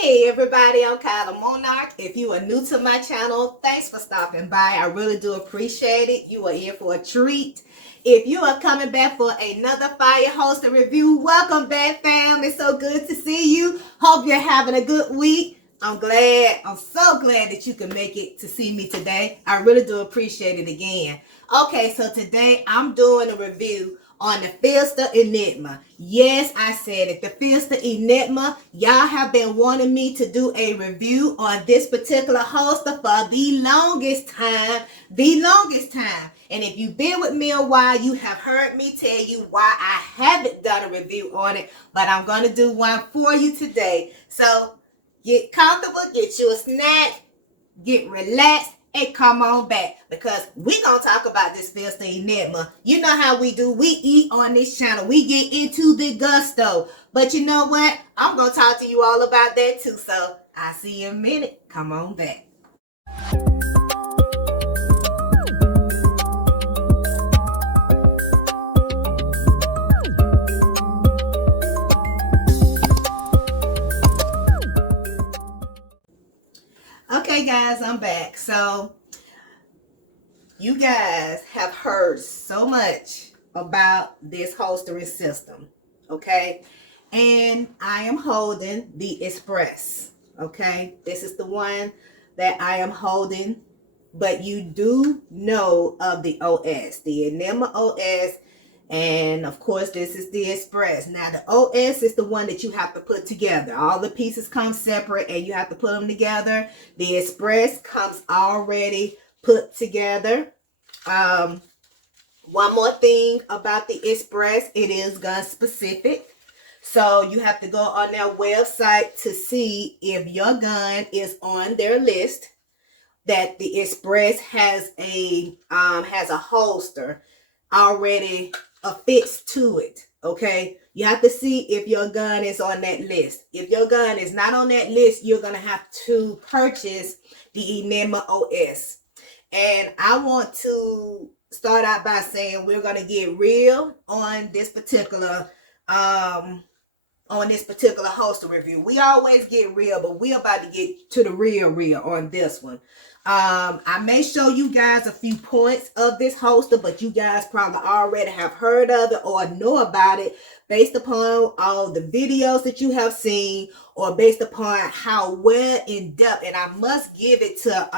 Hey everybody, I'm Kyla Monarch. If you are new to my channel, thanks for stopping by. I really do appreciate it. You are in for a treat. If you are coming back for another Fire Holster review, welcome back, fam. It's so good to see you. Hope you're having a good week. I'm so glad that you can make it to see me today. I really do appreciate it again. Okay, so today I'm doing a review on the Phlster Enigma. Yes, I said it. The Phlster Enigma. Y'all have been wanting me to do a review on this particular holster for the longest time. And if you've been with me a while, you have heard me tell you why I haven't done a review on it. But I'm going to do one for you today. So get comfortable, get you a snack, get relaxed, and come on back, because we're going to talk about this Phlster Enigma. You know how we do. We eat on this channel. We get into the gusto. But you know what? I'm going to talk to you all about that too. So I'll see you in a minute. Come on back. Okay, guys, I'm back. So you guys have heard so much about this holstering system, okay? And I am holding the Express, okay? This is the one that I am holding, but you do know of the OS, the Enigma OS, and of course this is the Express. Now the OS is the one that you have to put together. All the pieces come separate and you have to put them together. The Express comes already put together. One more thing about the Express, it is gun specific. So you have to go on their website to see if your gun is on their list, that the Express has a holster already affixed to it. Okay, you have to see if your gun is on that list. If your gun is not on that list, you're gonna have to purchase the Enigma OS. And I want to start out by saying we're gonna get real on this particular holster review. We always get real, but we're about to get to the real on this one. I may show you guys a few points of this holster, but you guys probably already have heard of it or know about it based upon all the videos that you have seen, or based upon how well in depth. And I must give it to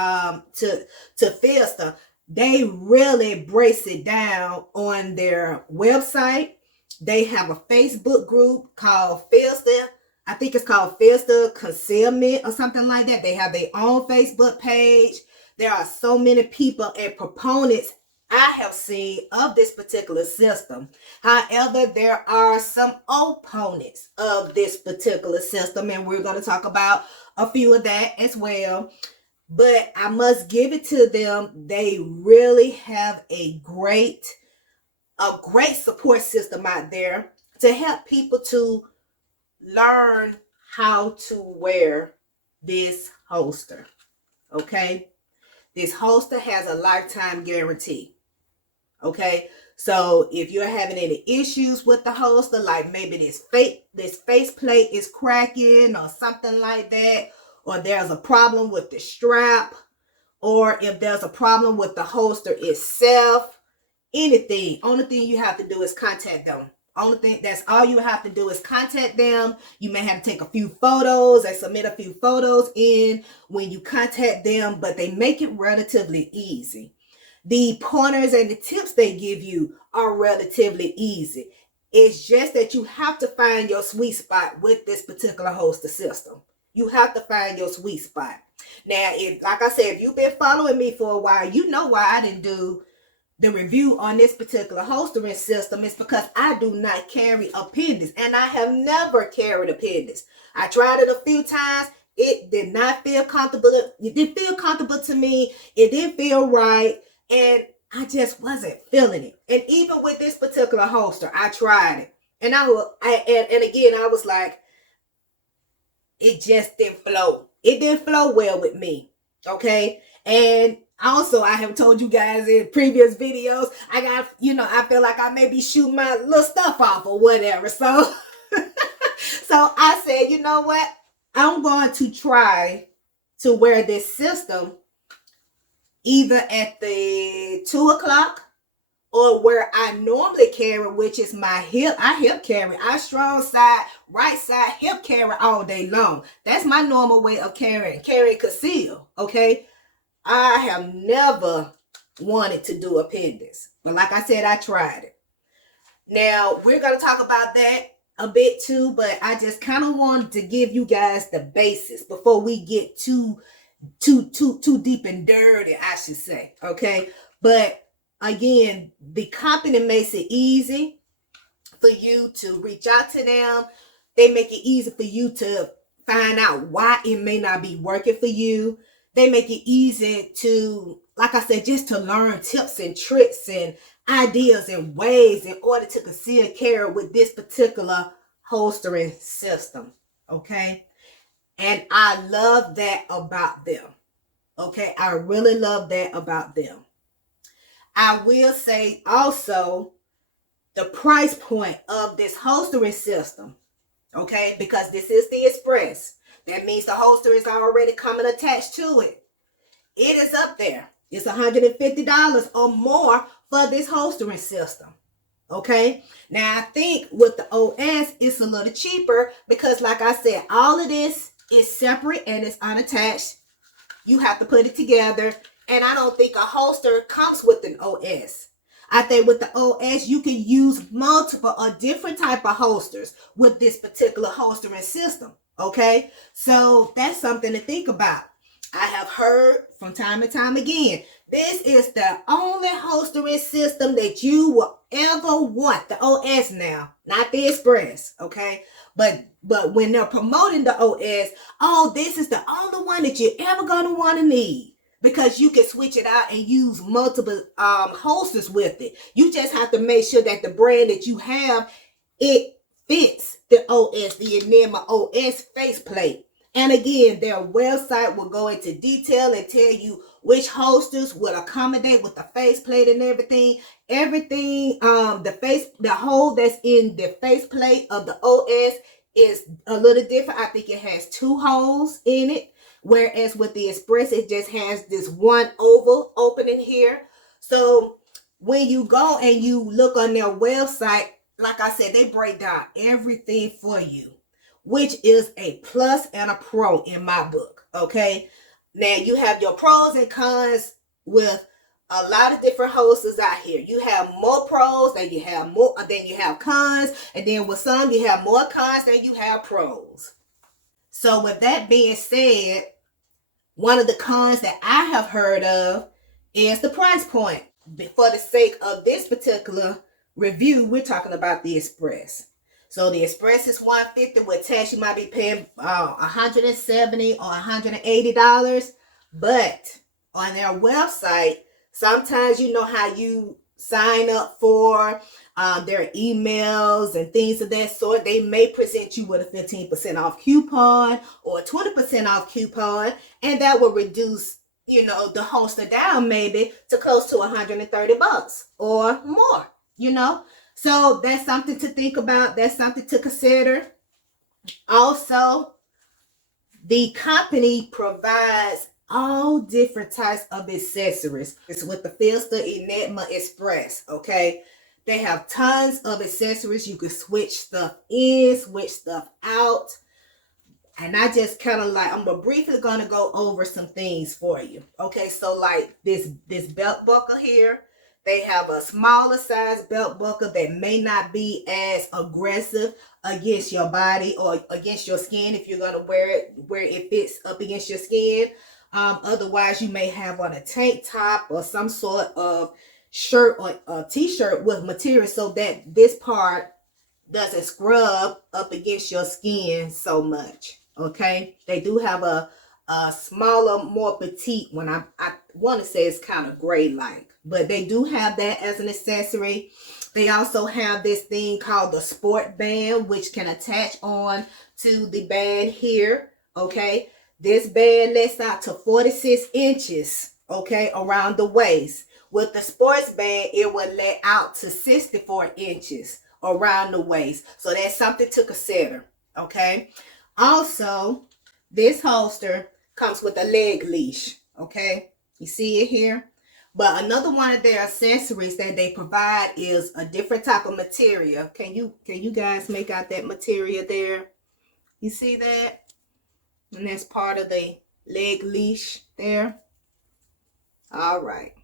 Phlster. They really brace it down on their website. They have a Facebook group called Phlster. I think it's called Phlster Concealment or something like that. They have their own Facebook page. There are so many people and proponents I have seen of this particular system. However, there are some opponents of this particular system, and we're going to talk about a few of that as well. But I must give it to them. They really have a great support system out there to help people to learn how to wear this holster. Okay, this holster has a lifetime guarantee. Okay, so if you're having any issues with the holster, like maybe this face plate is cracking or something like that, or there's a problem with the strap, or if there's a problem with the holster itself, anything, only thing you have to do is contact them. That's all you have to do is contact them. You may have to take a few photos and submit a few photos in when you contact them, but they make it relatively easy. The pointers and the tips they give you are relatively easy. It's just that you have to find your sweet spot with this particular holster system. You have to find your sweet spot. Now, like I said, if you've been following me for a while, you know why I didn't do the review on this particular holstering system. Is because I do not carry Appendix, and I have never carried Appendix. I tried it a few times. It did not feel comfortable. It didn't feel comfortable to me. It didn't feel right, and I just wasn't feeling it. And even with this particular holster, I tried it, and I was like, it just didn't flow. It didn't flow well with me. Okay, and also, I have told you guys in previous videos, I feel like I may be shooting my little stuff off or whatever. So, so I said, you know what? I'm going to try to wear this system either at the 2 o'clock or where I normally carry, which is my hip. I hip carry. I strong side, right side hip carry all day long. That's my normal way of carrying conceal, okay? I have never wanted to do appendix. But like I said, I tried it. Now, we're going to talk about that a bit too, but I just kind of wanted to give you guys the basics before we get too deep and dirty, I should say, okay? But again, the company makes it easy for you to reach out to them. They make it easy for you to find out why it may not be working for you. They make it easy to, like I said, just to learn tips and tricks and ideas and ways in order to conceal carry with this particular holstering system, okay? And I love that about them, okay? I really love that about them. I will say also the price point of this holstering system, okay? Because this is the Express. That means the holster is already coming attached to it. It is up there. It's $150 or more for this holstering system, okay? Now, I think with the OS, it's a little cheaper because, like I said, all of this is separate and it's unattached. You have to put it together. And I don't think a holster comes with an OS. I think with the OS, you can use multiple or different type of holsters with this particular holstering system, okay? So that's something to think about. I have heard from time and time again, this is the only holstering system that you will ever want. The OS now, not the Express, okay? But when they're promoting the OS, oh, this is the only one that you're ever going to want to need. Because you can switch it out and use multiple holsters with it. You just have to make sure that the brand that you have, it fits the OS, the Enigma OS faceplate. And again, their website will go into detail and tell you which holsters will accommodate with the faceplate and everything. Everything, the hole that's in the faceplate of the OS is a little different. I think it has 2 holes in it. Whereas with the Express, it just has this one oval opening here. So when you go and you look on their website, like I said, they break down everything for you, which is a plus and a pro in my book, okay? Now, you have your pros and cons with a lot of different holsters out here. You have more pros than you have cons, and then with some, you have more cons than you have pros. So with that being said, one of the cons that I have heard of is the price point. For the sake of this particular review, we're talking about the Express. So the Express is $150 with tax. You might be paying $170 or $180. But on their website, sometimes you know how you sign up for their emails and things of that sort. They may present you with a 15% off coupon or a 20% off coupon, and that will reduce, the holster down maybe to close to $130 or more, So that's something to think about. That's something to consider. Also, the company provides all different types of accessories. It's with the Phlster Enigma Express, okay? They have tons of accessories. You can switch stuff in, switch stuff out. And I just kind of I'm briefly going to go over some things for you. Okay, so like this belt buckle here, they have a smaller size belt buckle that may not be as aggressive against your body or against your skin if you're going to wear it where it fits up against your skin. Otherwise, you may have on a tank top or some sort of shirt or a t-shirt with material so that this part doesn't scrub up against your skin so much. Okay, they do have a smaller, more petite one. I want to say it's kind of gray like, but they do have that as an accessory. They also have this thing called the sport band, which can attach on to the band here. Okay, this band lets out to 46 inches, okay, around the waist. With the sports band, it will let out to 64 inches around the waist. So that's something to consider, okay? Also, this holster comes with a leg leash. Okay, you see it here. But another one of their accessories that they provide is a different type of material. Can you guys make out that material there? You see that? And that's part of the leg leash there. All right.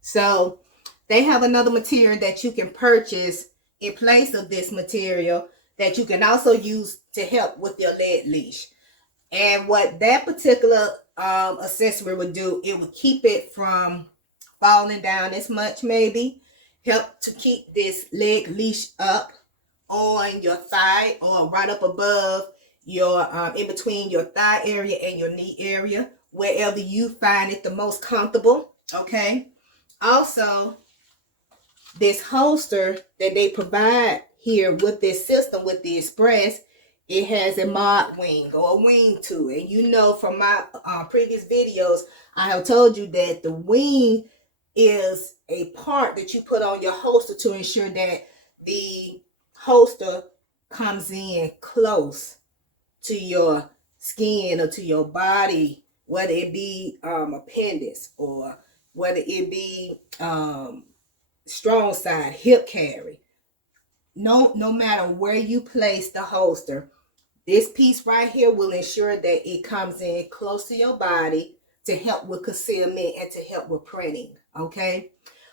So they have another material that you can purchase in place of this material that you can also use to help with your leg leash. And what that particular accessory would do, it would keep it from falling down as much, maybe help to keep this leg leash up on your thigh or right up above your in between your thigh area and your knee area, wherever you find it the most comfortable. Okay, also this holster that they provide here with this system, with the Express, it has a mod wing or a wing to it. And you know from my previous videos, I have told you that the wing is a part that you put on your holster to ensure that the holster comes in close to your skin or to your body, whether it be appendix or whether it be strong side, hip carry. No matter where you place the holster, this piece right here will ensure that it comes in close to your body to help with concealment and to help with printing. Okay.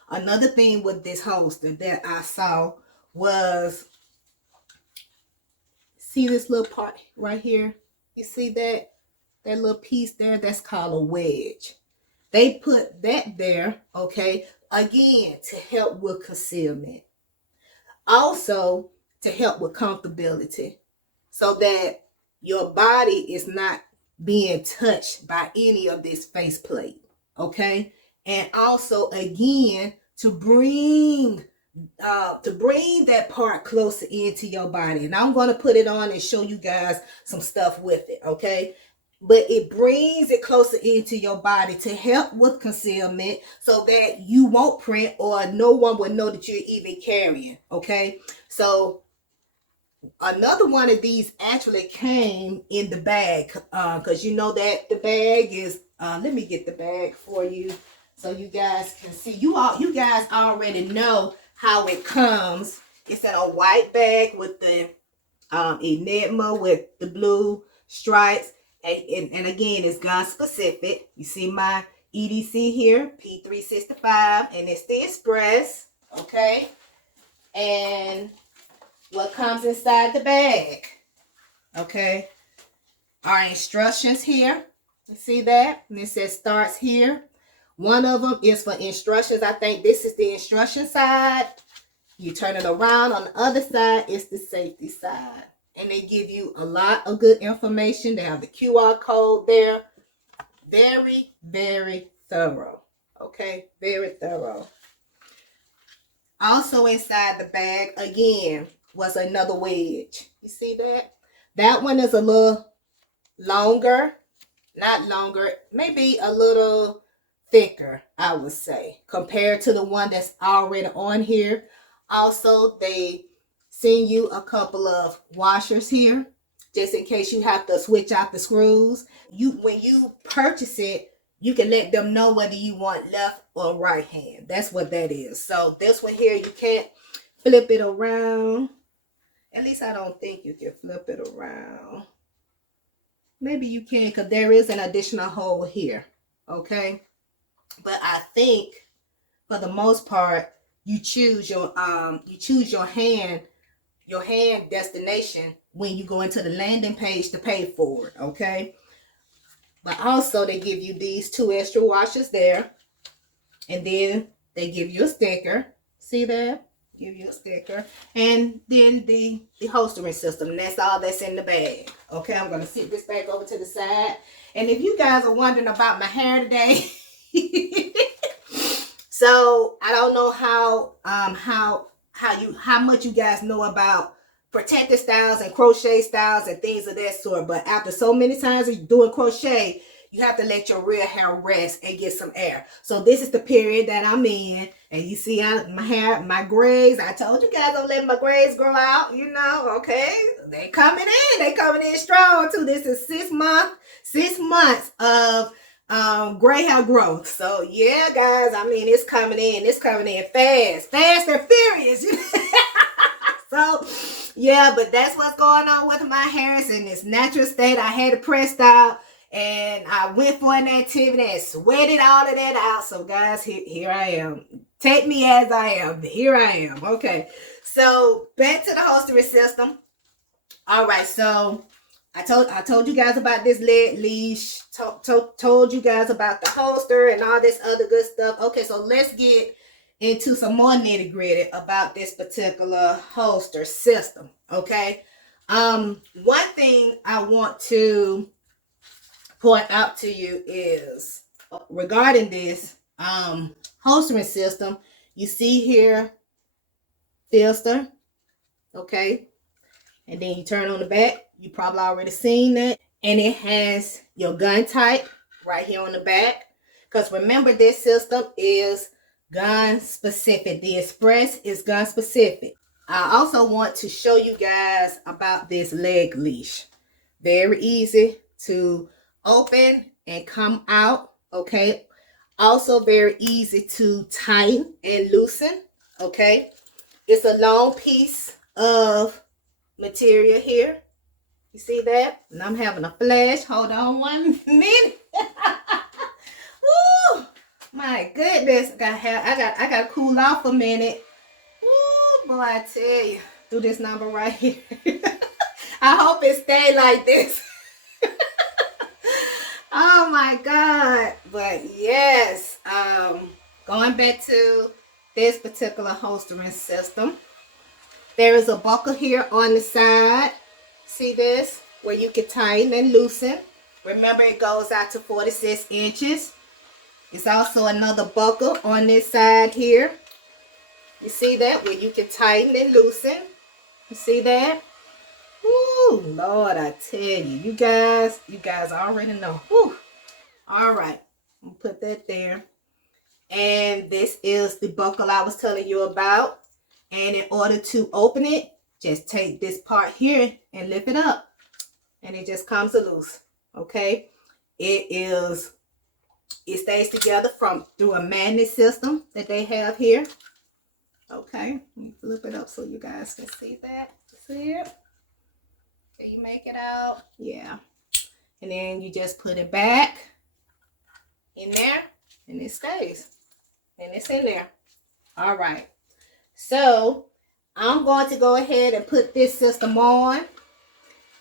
Another thing with this holster that I saw was, see this little part right here? You see that little piece there? That's called a wedge. They put that there, okay, again, to help with concealment. Also, to help with comfortability, so that your body is not being touched by any of this faceplate, okay? And also, again, to bring that part closer into your body. And I'm going to put it on and show you guys some stuff with it, okay? But it brings it closer into your body to help with concealment so that you won't print or no one will know that you're even carrying, okay? So another one of these actually came in the bag, because you know that the bag is, let me get the bag for you so you guys can see. You guys already know how it comes. It's in a white bag with the Enigma with the blue stripes. And again, it's gun specific. You see my EDC here, P365, and it's the Express, okay? And what comes inside the bag, okay, are instructions here. You see that? And it says starts here. One of them is for instructions. I think this is the instruction side. You turn it around. On the other side, it's the safety side. And they give you a lot of good information. They have the QR code there. Very, very thorough. Okay, very thorough. Also inside the bag, again, was another wedge. You see that? That one is a little longer. Not longer. Maybe a little thicker, I would say, compared to the one that's already on here. Also, they send you a couple of washers here, just in case you have to switch out the screws. When you purchase it, you can let them know whether you want left or right hand. That's what that is. So this one here, you can't flip it around. At least I don't think you can flip it around. Maybe you can, because there is an additional hole here. Okay. But I think for the most part, you choose your hand destination when you go into the landing page to pay for it, okay? But also they give you these 2 extra washers there, and then they give you a sticker. See that? Give you a sticker, and then the holstering system, and that's all that's in the bag. Okay, I'm gonna sit this back over to the side. And if you guys are wondering about my hair today, so I don't know how much you guys know about protective styles and crochet styles and things of that sort, but after so many times of doing crochet, You have to let your real hair rest and get some air. So this is the period that I'm in. And you see my hair, my grays. I told you guys don't let my grays grow out, you know, okay? They coming in. They coming in strong too. This is 6 months of gray hair growth. So yeah, guys, I mean, it's coming in. It's coming in fast and furious. So yeah, but that's what's going on with my hair. It's in this natural state. I had it pressed out. And I went for an activity and sweated all of that out. So guys, here I am. Take me as I am. Here I am. Okay. So back to the holstering system. All right. So I told you guys about this lead leash. Told you guys about the holster and all this other good stuff. Okay. So let's get into some more nitty gritty about this particular holster system. Okay. One thing I want to point out to you is regarding this holstering system. You see here Phlster, okay, and then you turn on the back. You probably already seen that, and it has your gun type right here on the back, because remember, this system is gun specific. The Express is gun specific. I also want to show you guys about this leg leash. Very easy to open and come out, okay? Also very easy to tighten and loosen, okay? It's a long piece of material here. You see that? And I'm having a flash. Hold on 1 minute. Woo! My goodness. I got to cool off a minute. Woo, boy, I tell you. Do this number right here. I hope it stay like this. Oh my God. But yes, going back to this particular holstering system, there is a buckle here on the side. See this? Where you can tighten and loosen. Remember, it goes out to 46 inches. It's also another buckle on this side here. You see that? Where you can tighten and loosen. You see that? Woo, Lord, I tell you. You guys already know. Woo. All right. I'm going to put that there. And this is the buckle I was telling you about. And in order to open it, just take this part here and lift it up. And it just comes loose. Okay? It stays together through a magnet system that they have here. Okay. Let me flip it up so you guys can see that. See it? Can you make it out? Yeah. And then you just put it back in there and it stays. And it's in there. All right. So I'm going to go ahead and put this system on.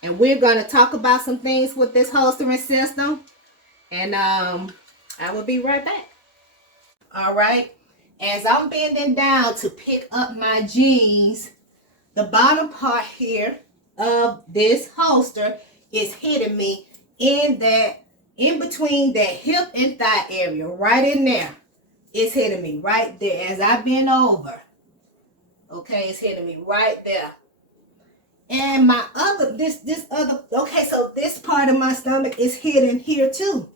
And we're going to talk about some things with this holstering system. And I will be right back. All right. As I'm bending down to pick up my jeans, the bottom part here of this holster is hitting me in between that hip and thigh area, right in there. It's hitting me right there as I bend over. Okay, it's hitting me right there. And my okay, so this part of my stomach is hitting here too.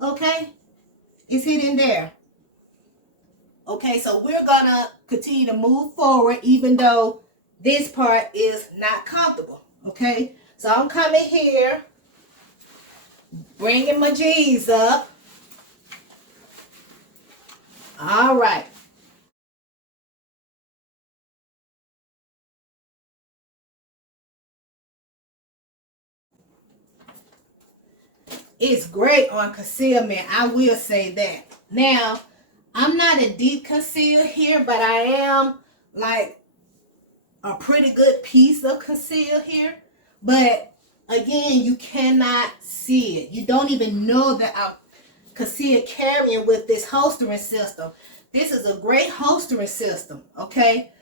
Okay, it's hitting there. Okay, so we're gonna continue to move forward even though this part is not comfortable. Okay, so I'm coming here, bringing my G's up. All right. It's great on concealment, I will say that. Now, I'm not a deep conceal here, but I am like a pretty good piece of conceal here. But again, you cannot see it. You don't even know that I'm conceal carrying with this holstering system. This is a great holstering system, okay?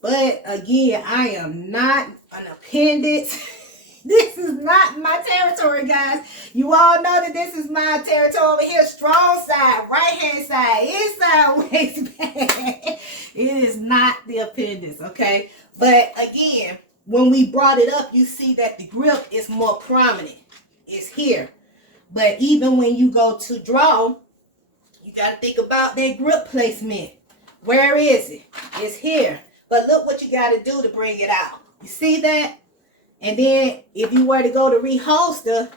But again, I am not an appendix. This is not my territory, guys. You all know that this is my territory over here. Strong side, right hand side, inside waistband. It is not the appendix, okay? But again, when we brought it up, you see that the grip is more prominent. It's here. But even when you go to draw, you got to think about that grip placement. Where is it? It's here. But look what you got to do to bring it out. You see that? And then if you were to go to reholster,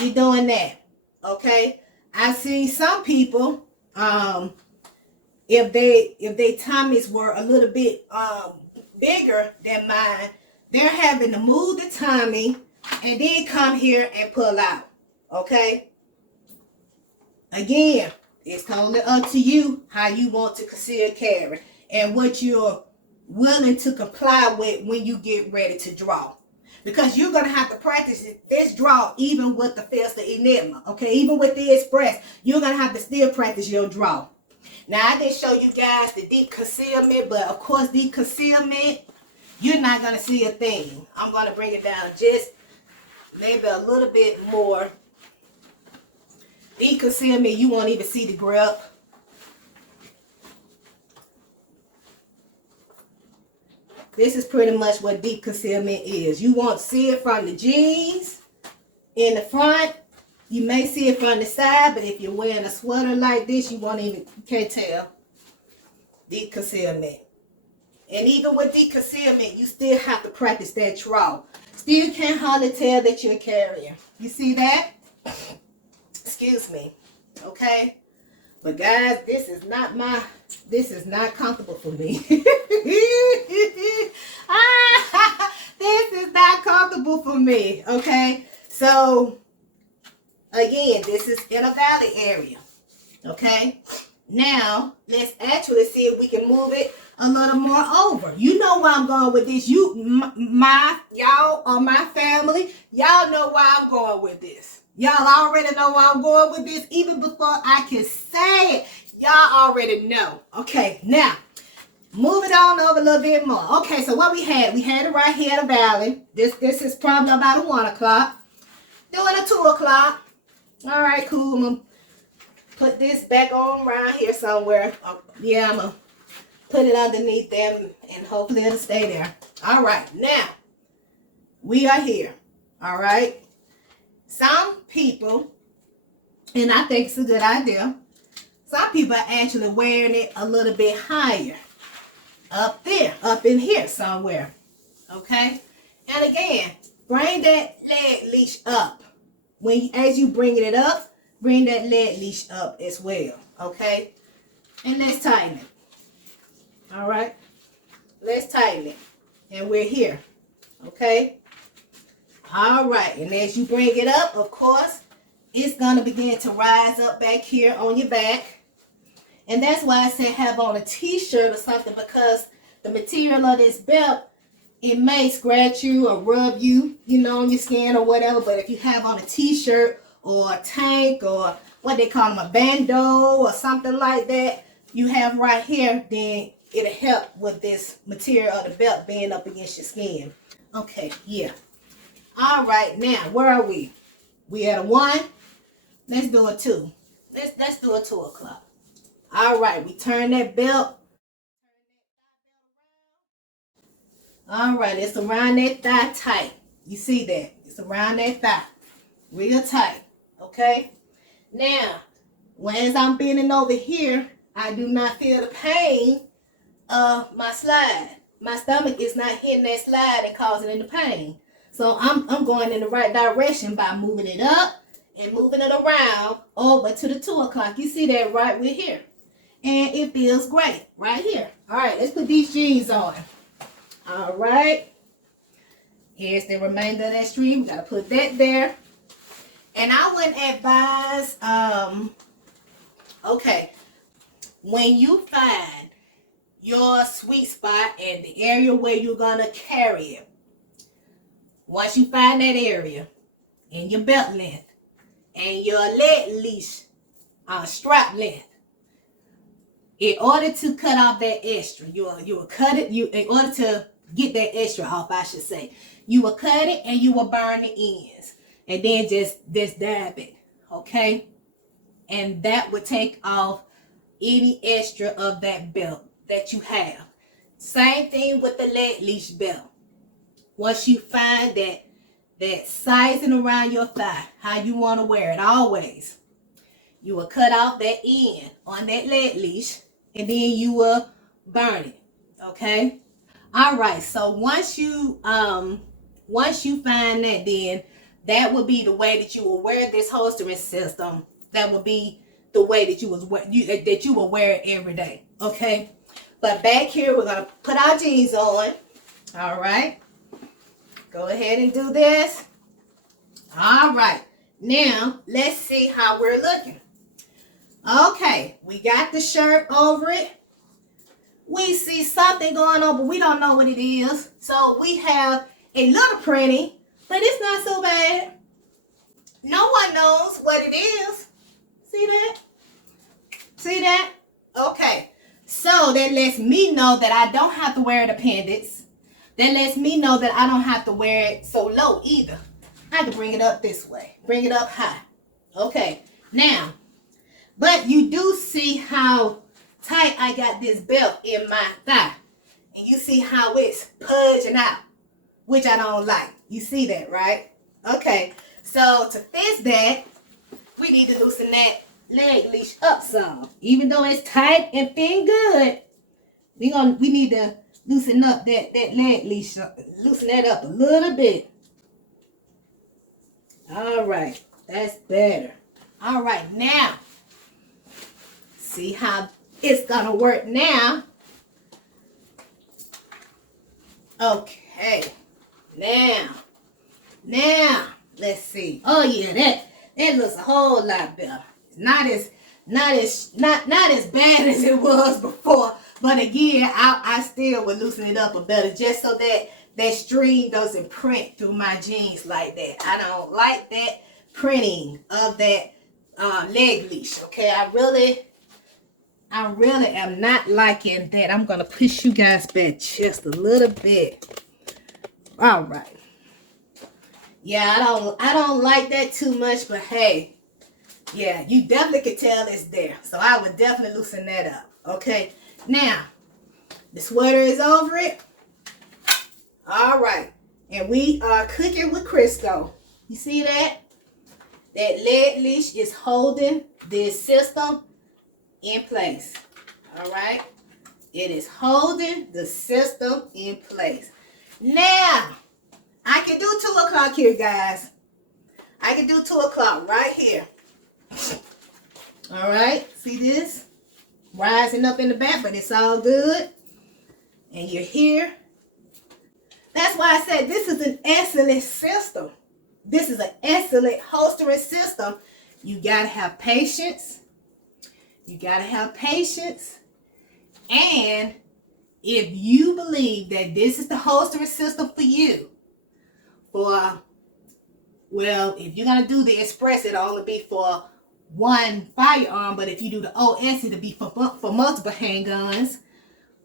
you're doing that. Okay? I see some people, if they tummies were a little bit bigger than mine, they're having to move the tummy and then come here and pull out. Okay? Again, it's totally up to you how you want to conceal carry and what you're willing to comply with when you get ready to draw. Because you're going to have to practice this draw even with the Phlster Enigma. Okay? Even with the Express, you're going to have to still practice your draw. Now, I didn't show you guys the deep concealment, but of course, deep concealment, you're not going to see a thing. I'm going to bring it down just maybe a little bit more. Deep concealment, you won't even see the grip. This is pretty much what deep concealment is. You won't see it from the jeans in the front. You may see it from the side, but if you're wearing a sweater like this, you can't tell. Deep concealment. And even with deep concealment, you still have to practice that draw. Still can't hardly tell that you're a carrier. You see that? Excuse me. Okay? But guys, this is not comfortable for me. This is not comfortable for me. Okay? So, again, this is in a valley area. Okay? Now, let's actually see if we can move it a little more over. You know where I'm going with this. Y'all are my family. Y'all know where I'm going with this. Y'all already know where I'm going with this. Even before I can say it, y'all already know. Okay, now, move it on over a little bit more. Okay, so what we had it right here at the valley. This is probably about a 1 o'clock. Doing a 2 o'clock. All right, cool. I'm going to put this back on around here somewhere. Yeah, I'm going to put it underneath them and hopefully it'll stay there. All right, now, we are here. All right. Some people, and I think it's a good idea, some people are actually wearing it a little bit higher. Up there, up in here somewhere. Okay? And again, bring that leg leash up. As you bring it up, bring that leg leash up as well. Okay? And let's tighten it. All right? Let's tighten it. And we're here. Okay? All right, and as you bring it up, of course, it's going to begin to rise up back here on your back. And that's why I said have on a t-shirt or something, because the material of this belt, it may scratch you or rub you, on your skin or whatever. But if you have on a t-shirt or a tank or what they call them, a bandeau or something like that, you have right here, then it'll help with this material of the belt being up against your skin. Okay, yeah. All right, now, where are we? We at a 1. Let's do a 2. Let's do a 2 o'clock. All right, we turn that belt. All right, it's around that thigh tight. You see that? It's around that thigh. Real tight, okay? Now, as I'm bending over here, I do not feel the pain of my slide. My stomach is not hitting that slide and causing any pain. So I'm going in the right direction by moving it up and moving it around over to the 2 o'clock. You see that right? We're here. And it feels great right here. All right, let's put these jeans on. All right. Here's the remainder of that string. We got to put that there. And I wouldn't advise, okay, when you find your sweet spot and the area where you're going to carry it, once you find that area in your belt length and your leg leash strap length, in order to cut off that extra, you will cut it. In order to get that extra off, I should say, you will cut it and you will burn the ends, and then just dab it, okay? And that would take off any extra of that belt that you have. Same thing with the leg leash belt. Once you find that that sizing around your thigh, how you want to wear it always. You will cut off that end on that leg leash, and then you will burn it. Okay. All right. So once you find that, then that will be the way that you will wear this holstering system. That will be the way that you will wear it every day. Okay. But back here, we're gonna put our jeans on. All right. Go ahead and do this. All right. Now let's see how we're looking. Okay, we got the shirt over it. We see something going on, but we don't know what it is. So we have a little printing, but it's not so bad. No one knows what it is. See that? See that? Okay. So that lets me know that I don't have to wear an appendix. That lets me know that I don't have to wear it so low either. I can bring it up this way. Bring it up high. Okay. Now, but you do see how tight I got this belt in my thigh. And you see how it's pudging out, which I don't like. You see that, right? Okay. So to fix that, we need to loosen that leg leash up some. Even though it's tight and feeling good, we need to loosen up that leg leash. Loosen that up a little bit. All right. That's better. All right. Now, see how it's going to work now. Okay. Now, let's see. Oh yeah, that looks a whole lot better. Not as bad as it was before, but again, I still would loosen it up a better, just so that string doesn't print through my jeans like that. I don't like that printing of that leg leash. Okay, I really am not liking that. I'm gonna push you guys back just a little bit. All right. Yeah, I don't like that too much, but hey, yeah, you definitely can tell it's there. So I would definitely loosen that up. Okay. Now, the sweater is over it. All right. And we are cooking with Crisco. You see that? That leg leash is holding this system in place. All right. It is holding the system in place. Now, I can do 2 o'clock here, guys. I can do 2 o'clock right here. All right. See this? Rising up in the back, but it's all good. And you're here. That's why I said this is an excellent system. This is an excellent holstering system. You got to have patience. You got to have patience. And if you believe that this is the holstering system for you, if you're going to do the Express, it'll only be for one firearm. But if you do the OS, it'll be for multiple handguns.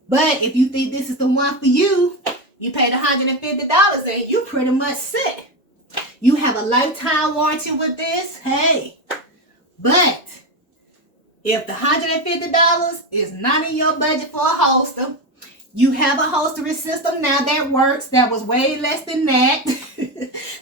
But if you think this is the one for you, you paid $150 and you pretty much set. You have a lifetime warranty with this. Hey, but if the $150 is not in your budget for a holster, you have a holstering system now that works. That was way less than that.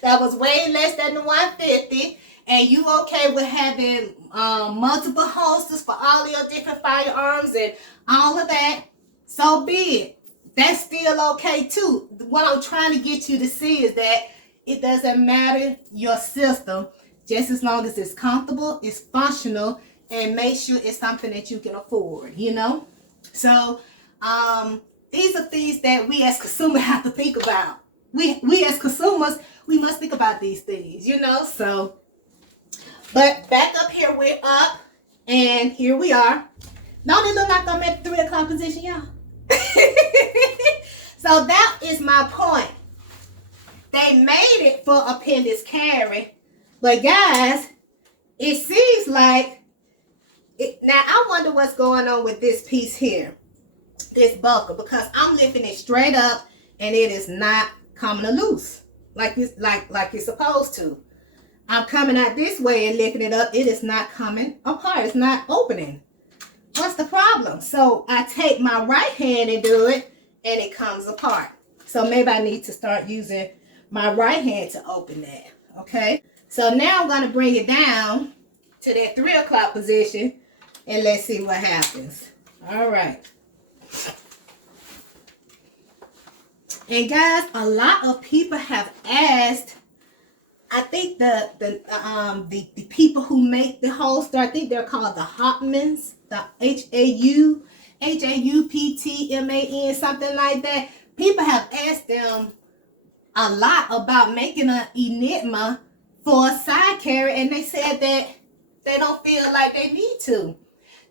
That was way less than the $150. And you okay with having multiple holsters for all your different firearms and all of that, so be it. That's still okay too. What I'm trying to get you to see is that it doesn't matter your system, just as long as it's comfortable, it's functional, and make sure it's something that you can afford, you know? So these are things that we as consumers have to think about. We as consumers, we must think about these things, you know? So, but back up here, we're up, and here we are. Don't it look like I'm at the 3 o'clock position, y'all? So that is my point. They made it for Appendix Carry, but guys, it seems like it. Now I wonder what's going on with this piece here, this buckle, because I'm lifting it straight up and it is not coming loose like it's supposed to. I'm coming out this way and lifting it up. It is not coming apart. It's not opening. What's the problem? So I take my right hand and do it, and it comes apart. So maybe I need to start using my right hand to open that. Okay, so now I'm going to bring it down to that 3 o'clock position, and let's see what happens. All right. And guys, a lot of people have asked, I think the people who make the holster, I think they're called the Hopmans, the Hauptmann, something like that. People have asked them a lot about making an Enigma for a side carry, and they said that they don't feel like they need to.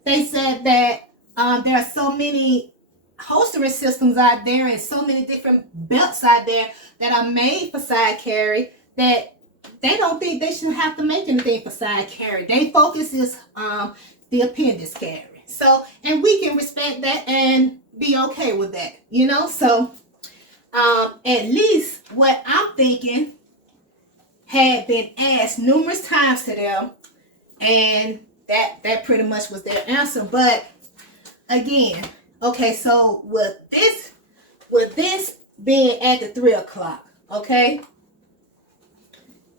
They said that there are so many holstering systems out there and so many different belts out there that are made for side carry that they don't think they should have to make anything for side carry. Their focus is the appendix carry. So, and we can respect that and be okay with that, you know? So, at least what I'm thinking had been asked numerous times to them, and that pretty much was their answer. But again, okay, so with this being at the 3 o'clock, okay,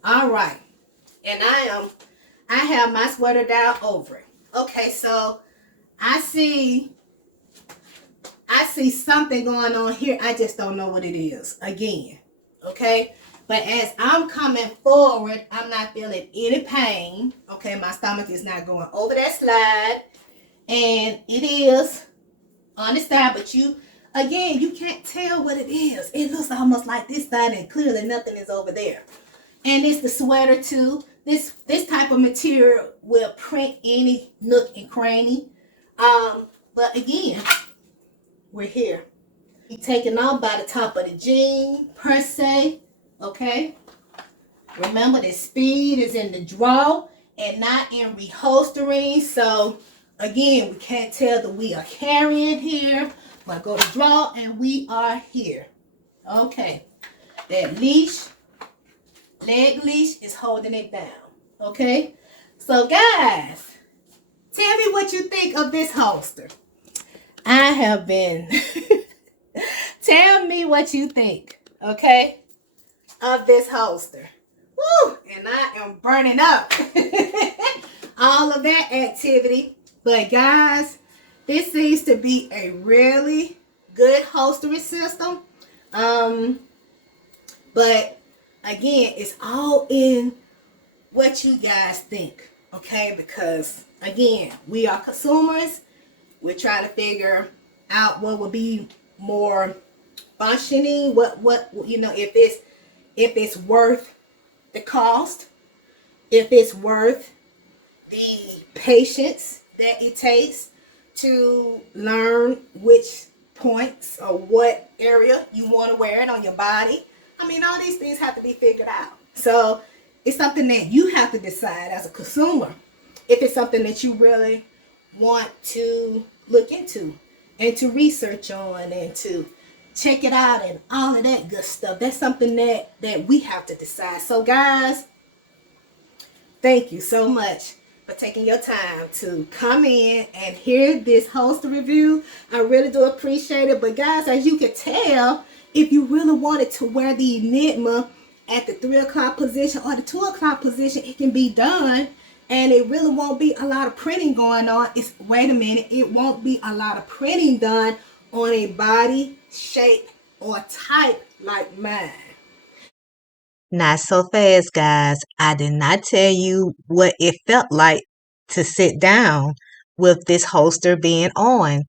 all right, and I have my sweater down over it. Okay, so I see something going on here. I just don't know what it is again. Okay, but as I'm coming forward, I'm not feeling any pain. Okay, my stomach is not going over that slide, and it is on the side, but you can't tell what it is. It looks almost like this side, and clearly nothing is over there. And it's the sweater too. This type of material will print any nook and cranny. But again, we're here. You're taking off by the top of the jean per se. Okay. Remember, the speed is in the draw and not in reholstering. So again, we can't tell that we are carrying here, but go to draw and we are here. Okay. That leash, leg leash, is holding it down. Okay. So guys, tell me what you think of this holster. I have been tell me what you think, okay, of this holster. Woo! And I am burning up all of that activity. But guys, this seems to be a really good holstering system. But again, it's all in what you guys think, okay? Because again, we are consumers. We're trying to figure out what would be more functioning, what you know, if it's worth the cost, if it's worth the patience that it takes to learn which points or what area you want to wear it on your body. I mean, all these things have to be figured out. So it's something that you have to decide as a consumer if it's something that you really want to look into and to research on and to check it out and all of that good stuff. That's something that we have to decide. So guys, thank you so much for taking your time to come in and hear this holster review. I really do appreciate it. But guys, as you can tell, if you really wanted to wear the Enigma at the 3 o'clock position or the 2 o'clock position, it can be done. And it really won't be a lot of printing going on. Wait a minute, it won't be a lot of printing done on a body shape or type like mine. Not so fast, guys. I did not tell you what it felt like to sit down with this holster being on.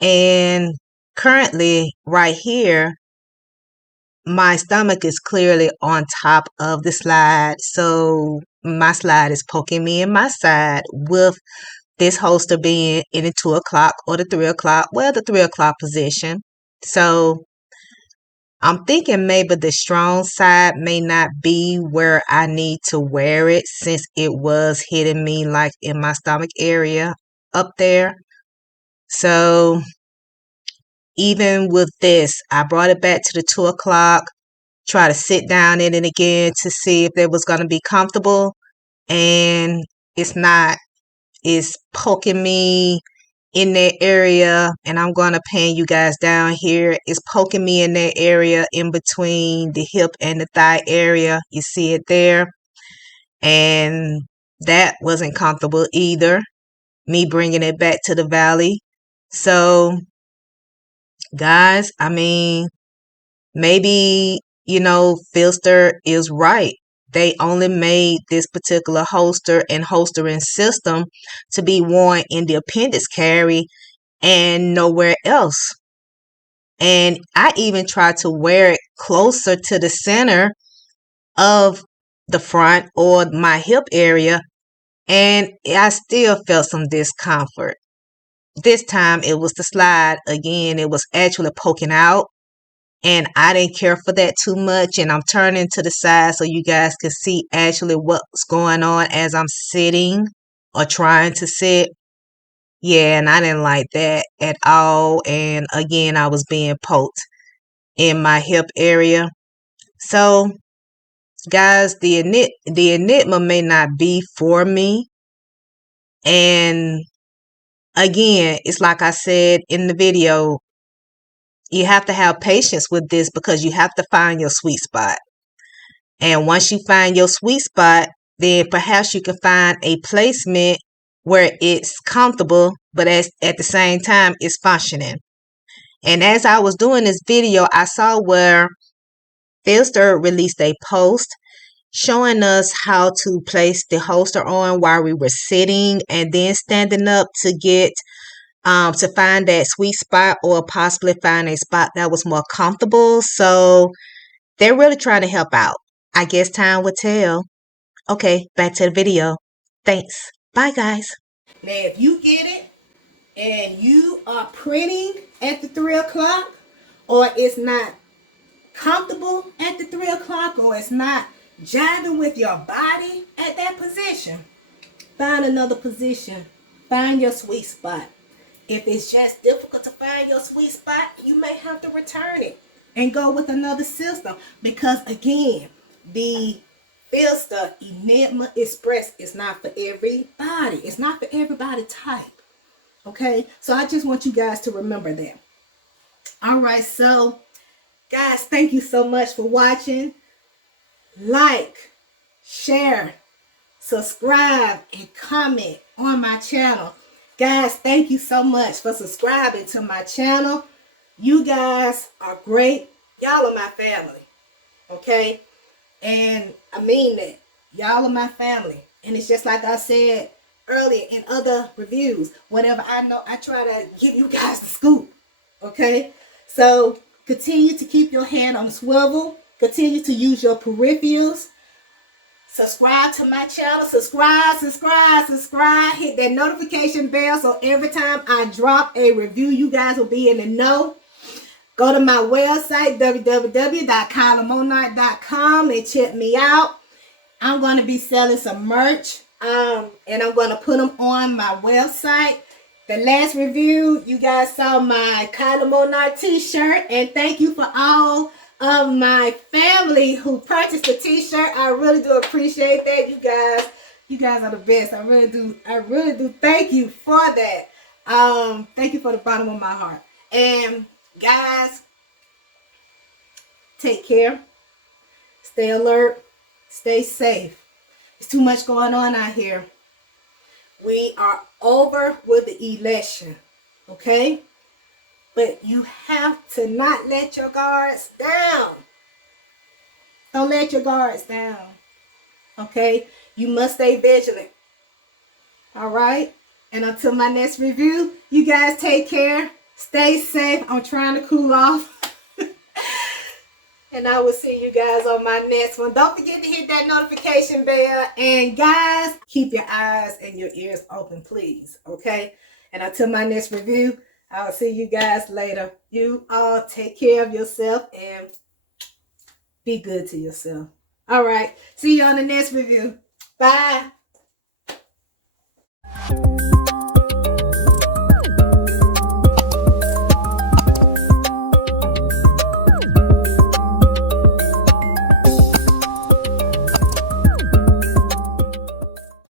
And currently, right here, my stomach is clearly on top of the slide. So my slide is poking me in my side with this holster being in the 2 o'clock or the 3 o'clock, well, the 3 o'clock position. So I'm thinking maybe the strong side may not be where I need to wear it since it was hitting me like in my stomach area up there. So even with this, I brought it back to the 2 o'clock, try to sit down in it again to see if it was going to be comfortable. And it's not. It's poking me in that area, and I'm going to pan you guys down here. It's poking me in that area in between the hip and the thigh area. You see it there? And that wasn't comfortable either, me bringing it back to the valley. So, guys, I mean, maybe, Phlster is right. They only made this particular holster and holstering system to be worn in the appendix carry and nowhere else. And I even tried to wear it closer to the center of the front or my hip area, and I still felt some discomfort. This time it was the slide. Again, it was actually poking out, and I didn't care for that too much. And I'm turning to the side so you guys can see actually what's going on as I'm sitting or trying to sit. Yeah, and I didn't like that at all. And again, I was being poked in my hip area. So, guys, the Enigma may not be for me. And again, it's like I said in the video, you have to have patience with this because you have to find your sweet spot. And once you find your sweet spot, then perhaps you can find a placement where it's comfortable, but at the same time, it's functioning. And as I was doing this video, I saw where Phlster released a post showing us how to place the holster on while we were sitting and then standing up to find that sweet spot or possibly find a spot that was more comfortable. So they're really trying to help out. I guess time will tell. Okay, back to the video. Thanks. Bye, guys. Now, if you get it and you are printing at the 3 o'clock, or it's not comfortable at the 3 o'clock, or it's not jiving with your body at that position, find another position. Find your sweet spot. If it's just difficult to find your sweet spot, you may have to return it and go with another system. Because again, the Phlster Enigma Express is not for everybody. It's not for everybody type. Okay? So I just want you guys to remember that. All right, so guys, thank you so much for watching. Like, share, subscribe, and comment on my channel. Guys, thank you so much for subscribing to my channel. You guys are great. Y'all are my family. Okay? And I mean that. Y'all are my family. And it's just like I said earlier in other reviews. Whatever I know, I try to give you guys the scoop. Okay? So continue to keep your hand on the swivel. Continue to use your peripherals. Subscribe to my channel. Subscribe. Hit that notification bell so every time I drop a review, you guys will be in the know. Go to my website, www.KylaMonarch.com, and check me out. I'm going to be selling some merch, and I'm going to put them on my website. The last review, you guys saw my Kyla Monarch t-shirt, and thank you for all of my family who purchased the t-shirt. I really do appreciate that, you guys. You guys are the best. I really do thank you for that. Thank you for the bottom of my heart. And guys, take care. Stay alert. Stay safe. There's too much going on out here. We are over with the election. Okay? But you have to not let your guards down. Don't let your guards down. Okay? You must stay vigilant. All right? And until my next review, you guys take care. Stay safe. I'm trying to cool off. And I will see you guys on my next one. Don't forget to hit that notification bell. And guys, keep your eyes and your ears open, please. Okay? And until my next review, I'll see you guys later. You all take care of yourself and be good to yourself. All right. See you on the next review. Bye.